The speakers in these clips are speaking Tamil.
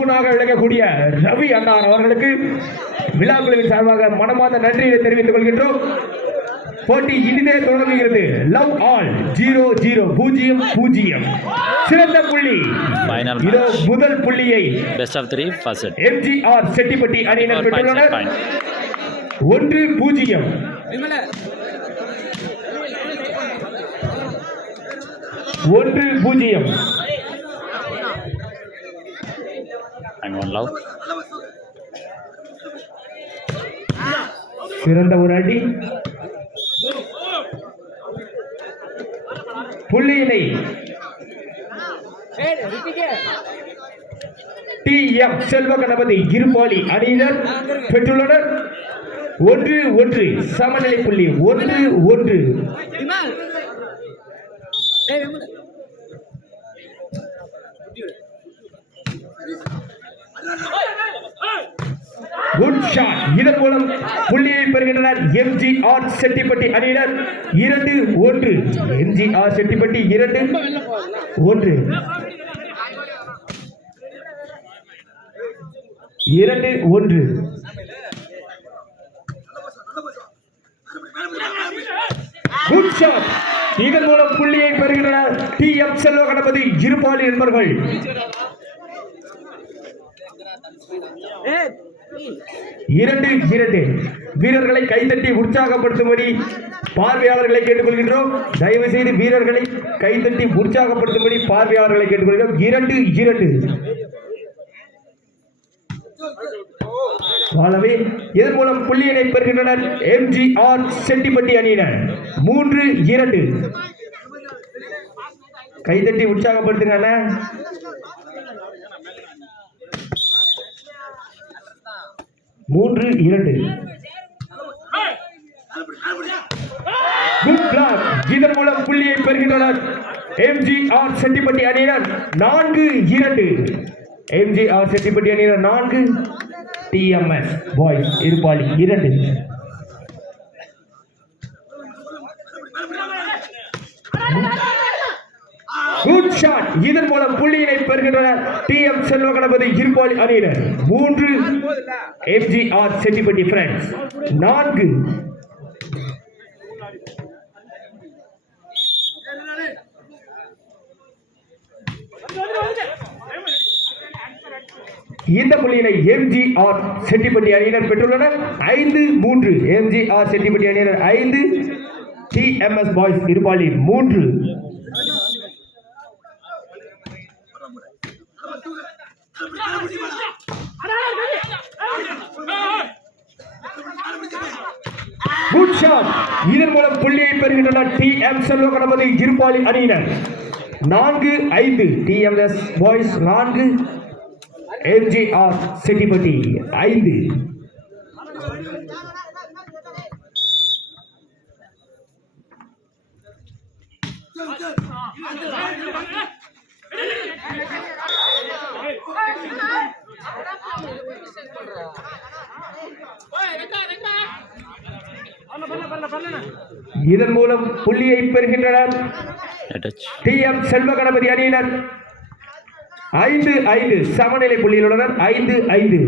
விளங்கக்கூடிய ரவி அண்ணார் அவர்களுக்கு விழாக்குழுவின் சார்பாக மனமார்ந்த நன்றியை தெரிவித்துக் கொள்கின்றோம். போட்டி இனிதே தொடங்குகிறது. லவ் ஆல் 0-0 சிறந்த புள்ளி. இதோ முதல் புள்ளியை எம்ஜிஆர் செட்டிப்பட்டி அணியினர் பெற்றுள்ளனர். 1-0. சிறந்த ஒரு அடி. புள்ளியினை டி.எம். செல்வ கணபதி இருபாலி அணியினர் பெற்றுள்ளனர். 1-1 சமநிலை புள்ளி. 1-1. Good shot. இதன் மூலம் புள்ளியை பெறுகின்றனர் எம்ஜிஆர் செட்டிப்பட்டி அணியினர். 2-1. எம்ஜிஆர் செட்டிப்பட்டி 2-1. 2-1. Good shot. இதன் மூலம் புள்ளியை பெறுகின்றனர் டி.எம். செல்வ கணபதி இருபாலி என்பவர்கள். 2-2. வீரர்களை கைதட்டி உற்சாகப்படுத்தும்படி பார்வையாளர்களை கேட்டுக்கொள்கின்றோம். தயவு செய்து வீரர்களை கைதட்டி உற்சாகப்படுத்தும்படி பார்வையாளர்களை கேட்டுக்கொள்கிறோம். 2-2. இதன் மூலம் புள்ளியினை பெறுகின்றனர் எம்ஜிஆர் செட்டிப்பட்டி அணியினர். 3-2. கைதட்டி உற்சாகப்படுத்துங்க. 3-2. Good block. இதன் மூலம் புள்ளியை பெறுகின்றனர் எம்ஜிஆர் செட்டிப்பட்டி அணியினர். 4-2. எம்ஜிஆர் செட்டிப்பட்டி அணியினர் 4, TMS boys Irupali 2. Good shot. இதன் மூலம் புள்ளியினை பெறுகின்றனர் டி.எம். செல்வ கணபதி இருபாலி அணியினர். 3 எம்ஜிஆர் செட்டிப்பட்டி ஃப்ரெண்ட்ஸ் 4. இந்த புள்ளியினை எம்ஜிஆர் செட்டிப்பட்டி அணியினர் பெற்றுள்ளனர். 5-3. எம்ஜிஆர் செட்டிப்பட்டி அணியினர் 5, TMS boys Irupali 3. Good shot. இதன் மூலம் புள்ளியை பெறுகின்றனர் டி.எம். செல்வ கணபதி இருபாலி அணியினர். 4-5. டிஎம்எஸ் பாய்ஸ் 4, எம்ஜிஆர் செட்டிப்பட்டி 5. இதன் மூலம் புள்ளியை பெறுகின்றனர் டி.எம். செல்வ கணபதி அணியினர். 5-5 சமநிலை புள்ளியில் உள்ளனர். 5-5.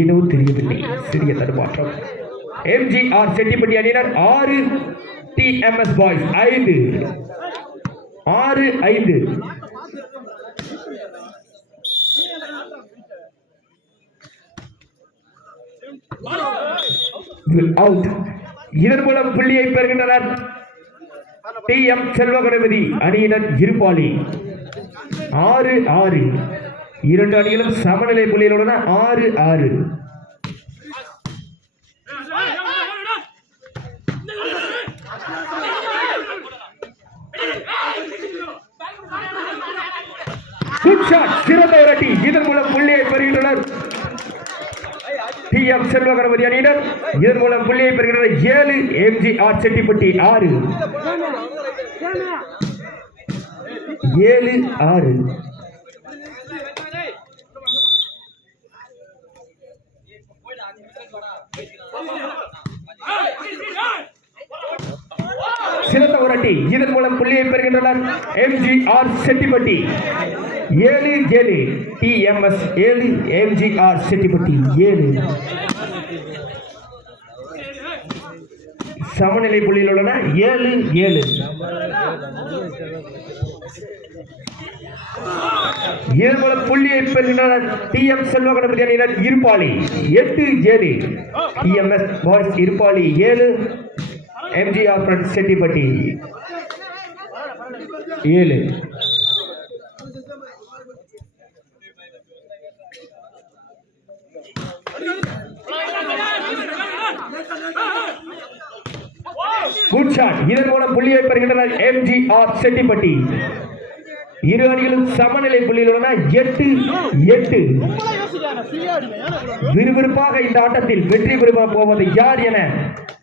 இன்னும் தெரியவில்லை. சிறிய தடுமாற்றம். எம்ஜிஆர் செட்டிப்பட்டி அணியினர் 6, டிஎம்எஸ் பாய்ஸ் 5. 6-5. அவுட். இதன் மூலம் புள்ளியை பெறுகின்றனர் டி.எம். செல்வ கணபதி அணியினர் இருபாலி. 6-6. 2 அணிகளும் சமநிலை புள்ளியில் உள்ளன. 6-6. Good shot. சிறந்த ஒரு அடி. இதன் மூலம் புள்ளியை பெறுகின்றனர் டி.எம். செல்வ கணபதி அணியினர். இதன் மூலம் புள்ளியை பெறுகின்றனர் 7, எம்ஜிஆர் செட்டிப்பட்டி 6. 7-6. சிறந்த ஒரு அடி. இதன் மூலம் புள்ளியை பெறுகின்றனர் எம்ஜிஆர் செட்டிப்பட்டி. 7-7 டிஎம்எஸ் 7 எம்ஜிஆர் செட்டிப்பட்டி 7. சமநிலை புள்ளியில் உள்ளன 7-7. இதன் மூலம் புள்ளியை பெறுகின்றனர் டிஎம் செல்வ கணபதி அணியினர் Iruppali. 8-7 TMS boys Iruppali 7 MGR friends Chettipatti 7. Good shot. இதன் மூலம் புள்ளியை பெறுகின்றனர் எம்ஜிஆர் செட்டிப்பட்டி. இரு அணிகளும் சமநிலை புள்ளியில் உள்ளன 8-8. விறுவிறுப்பாக இந்த ஆட்டத்தில் வெற்றி பெற போவது யார் என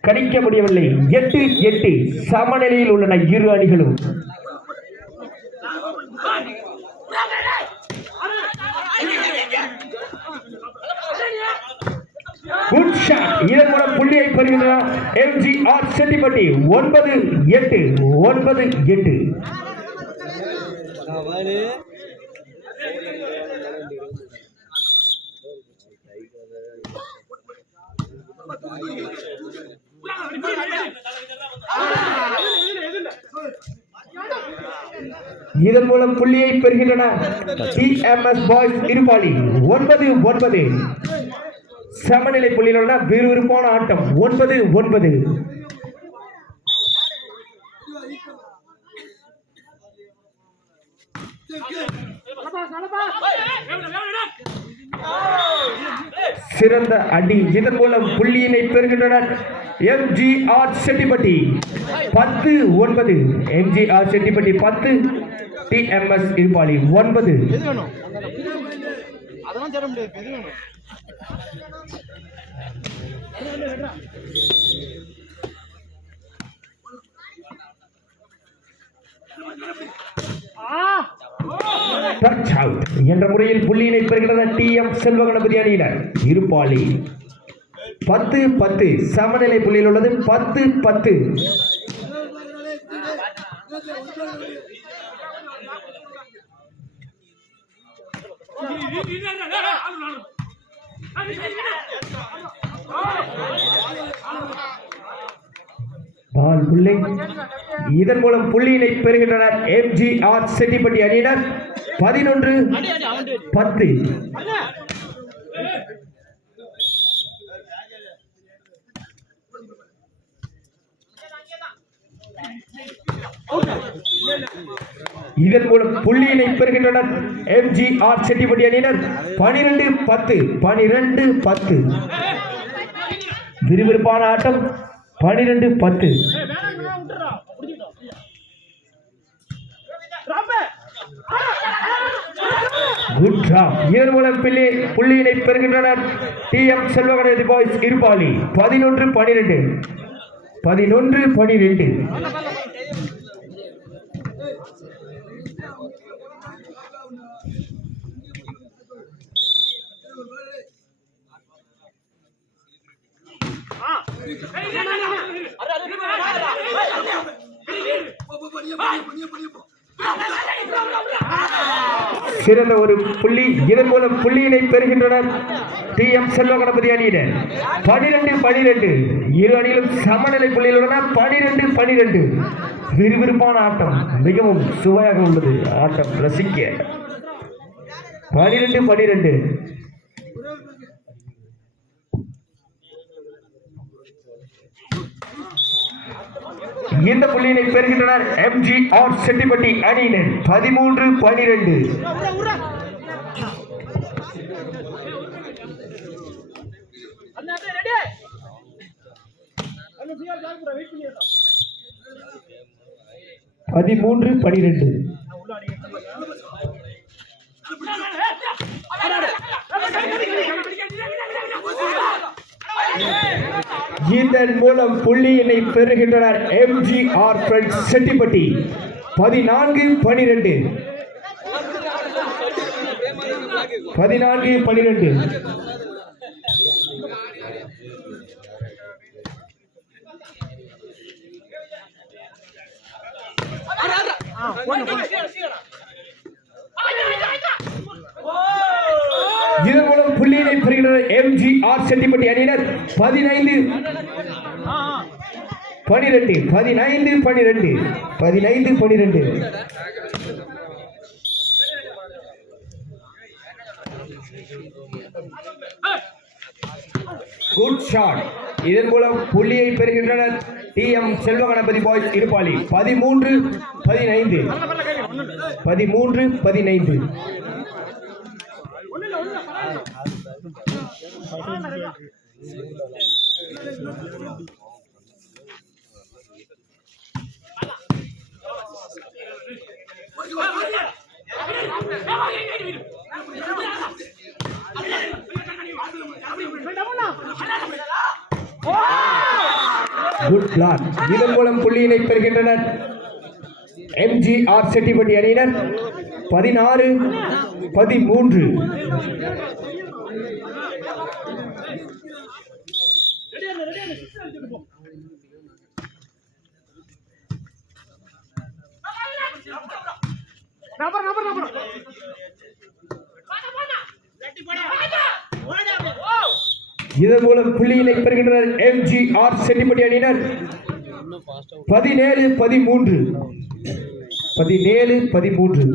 கணிக்க முடியவில்லை. 8-8 சமநிலையில் உள்ளன இரு அணிகளும். Good shot. இதன் மூலம் புள்ளியை பெறுகின்றனர் எம்ஜிஆர் செட்டிப்பட்டி 9-8 9-8. இதன் மூலம் புள்ளியை பெறுகின்றன டிஎம்எஸ் பாய்ஸ் இருப்பாளி 9-9. சமநிலை புள்ளியில் விறுவிறுப்பான ஆட்டம் 9-9. சிறந்த அடி. இதன் மூலம் புள்ளியினை பெறுகின்றனர் எம்ஜிஆர் செட்டிப்பட்டி 10-9. எம்ஜிஆர் செட்டிப்பட்டி 10 டிஎம்எஸ் இருப்பாளி 9. என்ற முறையில் புள்ளியினை பெறுகின்றனர் டிஎம் செல்வ கணபதி அணியினர் இருப்பாளி 10-10. சமநிலை புள்ளியில் உள்ளது 10-10. இதன் மூலம் புள்ளியினை பெறுகின்றனர் எம்ஜிஆர் செட்டிப்பட்டி அணியினர் 11-10. இதன் மூலம் புள்ளியினை பெறுகின்றனர் எம்ஜிஆர் செட்டிப்பட்டி அணியினர் 12-10 12-10. விறுவிறுப்பான ஆட்டம் 12-10. Good job. இதன் மூலம் புள்ளியினை பெறுகின்றனர் டிஎம் செல்வ கணபதி பாய்ஸ் இருப்பாளி 11-12 11-12. சிறந்த ஒரு புள்ளி. இதன் மூலம் புள்ளியினை பெறுகின்றனர் டிஎம் செல்வ கணபதி அணியினர் 12-12. இரு அணியிலும் சமநிலை புள்ளியில் உள்ளன 12-12. விறுவிறுப்பான ஆட்டம், மிகவும் சுவையாக உள்ளது ஆட்டம் ரசிக்க. 12-12. இந்த புள்ளியினை பெறுகின்றனர் எம்ஜிஆர் செட்டிப்பட்டி அணியினர் 13-12. இதன் மூலம் புள்ளியினை பெறுகின்றனர் எம்ஜிஆர் ஃப்ரெண்ட்ஸ் செட்டிப்பட்டி 14-12. 14-12. இதன் மூலம் புள்ளியினை பெறுகின்றனர் எம்ஜிஆர் செட்டிப்பட்டி அணியினர் 15 12 15 12 15 12. Good shot. இதன் மூலம் புள்ளியை பெறுகின்றனர் TM Selva Ganapathi boys Iruppali 13 15 13 15. Good block. இதன் மூலம் புள்ளியினை பெறுகின்றனர் எம்ஜிஆர் செட்டிப்பட்டி அணியினர் 16 13. இதன் மூலம் புள்ளியினை பெறுகின்றனர் எம்ஜிஆர் செட்டிப்பட்டி அணியினர் 17 13 17 13.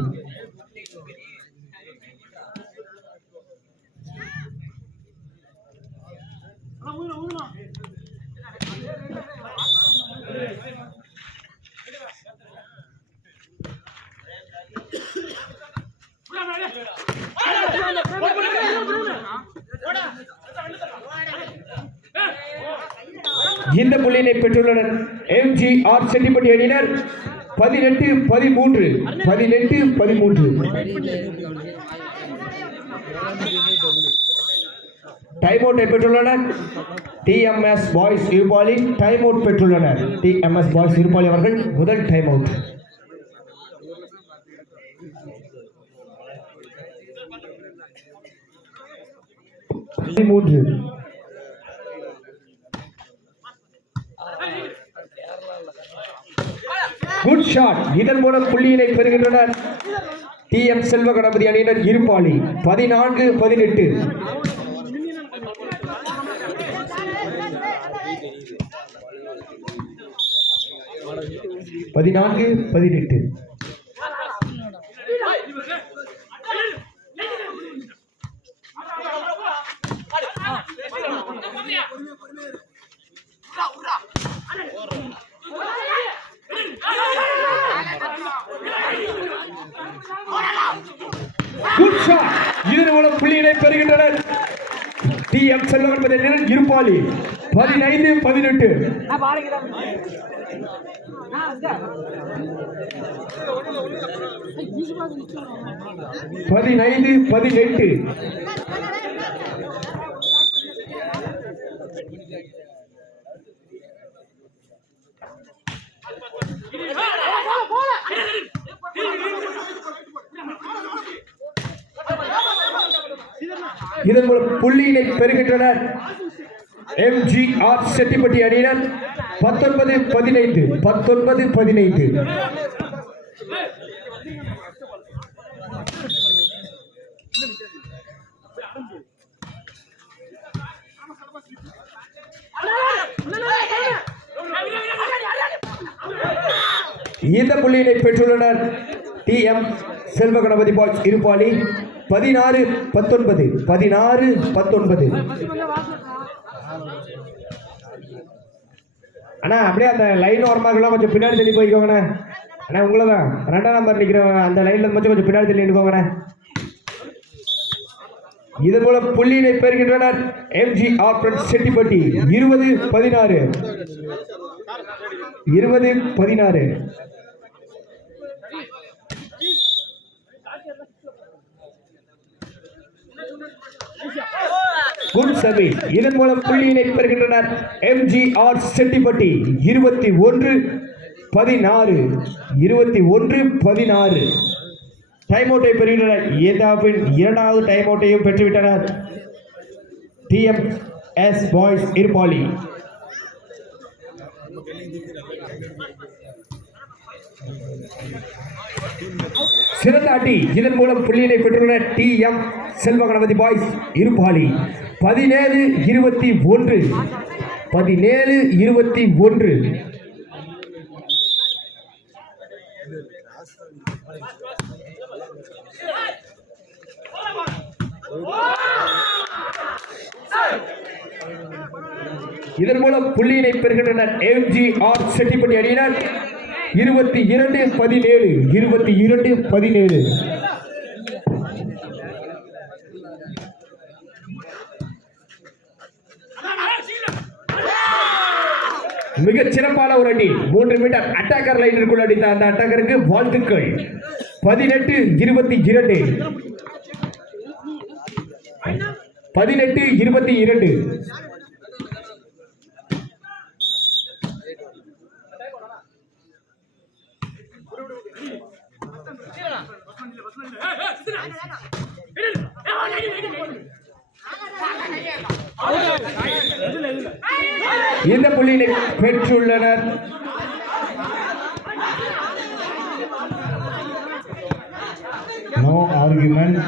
இந்த புள்ளியினை பெற்றுள்ளனர் எம்ஜிஆர் செட்டிப்பட்டி அணியினர் 18 13 18 13. டைம் அவுட்டை பெற்றுள்ளனர் TMS boys Iruppali. Time out பெற்றுள்ளனர் TMS பாய்ஸ் இருப்பாளி அவர்கள். முதல் டைம் அவுட். Good shot. இதன் மூலம் புள்ளியினை பெறுகின்றனர் TM செல்வ கணபதி அணியினர் இருப்பாளி 14 18. 14 18. Good shot. இதன் மூலம் புள்ளியினை பெறுகின்றனர் TM செல்வ கணபதி அணியினர் இருப்பாளி 15 18. 15 18. இதன் மூலம் புள்ளியினை பெறுகின்றனர் எம்ஜிஆர் செட்டிப்பட்டி அணியினர் 19 15 19 15. இந்த புள்ளியினை பெற்றுள்ளனர் TM செல்வ கணபதி பாய்ஸ் இருப்பாளி 16 19 16 19. அண்ணா அப்படியே அந்த லைன் ஓரமாக கொஞ்சம் பின்னாடி தள்ளி போய்க்கோங்கண்ணே. அண்ணா உங்களை தான் 2ஆம் நம்பர் நிற்கிற அந்த லைனில் மட்டும் கொஞ்சம் பின்னாடி தள்ளி நிற்கோங்கண்ணே. இதன் மூலம் புள்ளியினை பெறுகின்றனர் எம்ஜிஆர் செட்டிப்பட்டி 20 16 20 16. Good service. இதன் மூலம் புள்ளியினை பெறுகின்றனர் எம்ஜிஆர் செட்டிப்பட்டி 21 16 21 16. டைம் அவுட்டை பெறுகின்றனர். ஏதாப்பின் இரண்டாவது டைம் அவுட்டையும் பெற்றுவிட்டனர் TMS பாய்ஸ் இருப்பாளி. சிறந்த அடி. இதன் மூலம் புள்ளியினை பெற்றுள்ள TM செல்வ கணபதி பாய்ஸ் இருபாலி 17-21. 17-21. இதன் மூலம் புள்ளியினை பெறுகின்றனர் MGR செட்டிப்பட்டி அணியினர் 22-17. 22-17. மிக சிறப்பான ஒரு அடி. 3 மீட்டர் அட்டாக்கர் லைனிற்குள் அடித்த அந்த அட்டாக்கருக்கு வாழ்த்துக்கள். 18-22. 18-22. இந்த புள்ளியை பெற்றுள்ளனர் நோ ஆர்குமெண்ட்.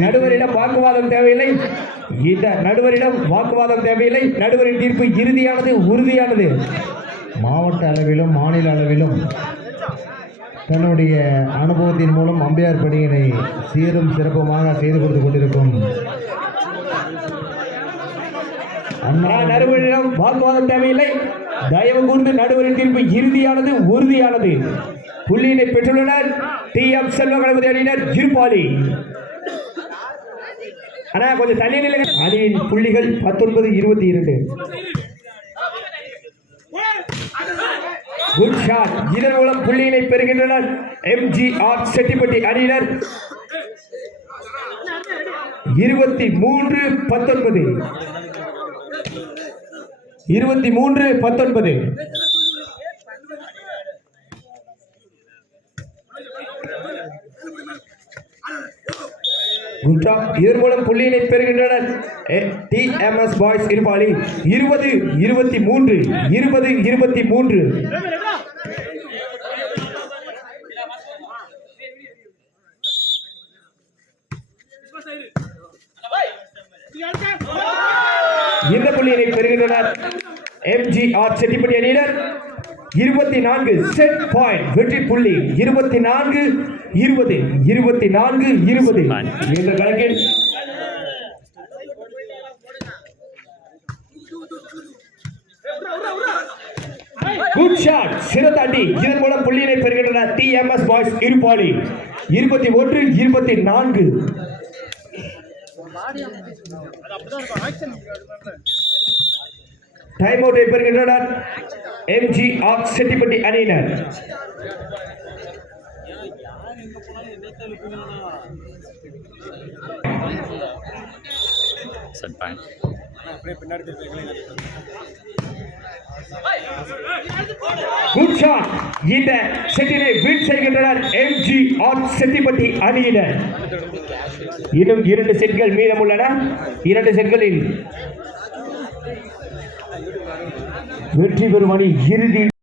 நடுவரிடம் வாக்குவாதம் தேவையில்லை. இந்த நடுவரிடம் வாக்குவாதம் தேவையில்லை. நடுவரின் தீர்ப்பு இறுதியானது, உறுதியானது. மாவட்ட அளவிலும் மாநில அளவிலும் தன்னுடைய அனுபவத்தின் மூலம் அம்பையார் பணியினை சீரும் சிறப்புமாக செய்து கொடுத்து கொண்டிருக்கும் நடுவரிடம் வாக்குவாதம் தேவையில்லை. தயவு கூர்ந்து நடுவரின் தீர்ப்பு இறுதியானது, உறுதியானது. புள்ளியினை பெற்றுள்ளனர் TM செல்வ கணபதி அணியினர் இருபாலி. ஆனா கொஞ்சம் தள்ளி நிலைகள். அணியின் புள்ளிகள் 19-22. Good shot. இதன் மூலம் புள்ளியினை பெறுகின்றனர் MGR செட்டிப்பட்டி அணியினர் 23-19. 23-19. இதன் மூலம் புள்ளியினை பெறுகின்றனர் TMS பாய்ஸ் இருபாலி 20-23. 20-23. இந்த புள்ளியினை பெறுகின்றனர் MGR செட்டிப்பட்டி அணியினர் 24. செட் பாயிண்ட் வெற்றி புள்ளி 24-20. 24-20 என்ற கணக்கில் குட் ஷாட். சிறந்த அடி. இதன் மூலம் புள்ளியினை பெறுகின்றனர் TMS பாய்ஸ் இருபாலி 21-24. டைம் அவுட்டை பெறுகின்றனர் MGR செட்டிப்பட்டி அணியினர். Good shot. இந்த செட்டினை வின் செய்கின்றனர் MGR செட்டிப்பட்டி அணியினர். இன்னும் 2 செட்கள் மீதம் உள்ளன. 2 செட்களில் வெற்றி பெறும் அணி இறுதி